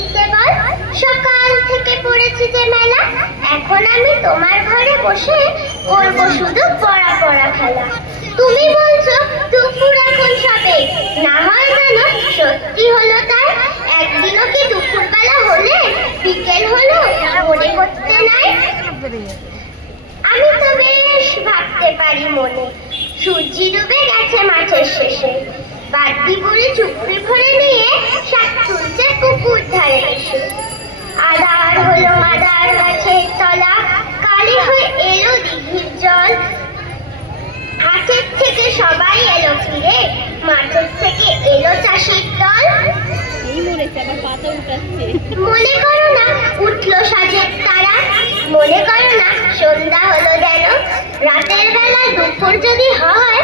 দিতে বল? সকাল থেকে পড়েছি যে মেলা, এখন আমি তোমার ঘরে বসে করবো শুধু পড়া পড়া খেলা। তুমি বলছো দুপুর এখন সবে, না হয় যেন সত্যি হলো তাই। একদিনও কি দুপুর বেলা হলে বিকেল হলো মনে করতে নাই? আমি তো বেশ ভাবতে পারি মনে, সূর্যি ডুবে গেছে মাঠের শেষে, বাদ্যি বুড়ি চুপড়ি ভরে নিয়ে শাক তুলছে পুকুর ধারে এসে। আধার হলো মাদার গাছের তলা, কালি হয়ে এলো দিঘির জল। হাটের থেকে সবাই এলো ফিরে, মাঠের থেকে এলো চাষির দল। মনে করো না উঠলো সাজের তারা, মনে করো না সন্ধ্যা হলো যেন। রাতের বেলা দুপুর যদি হয়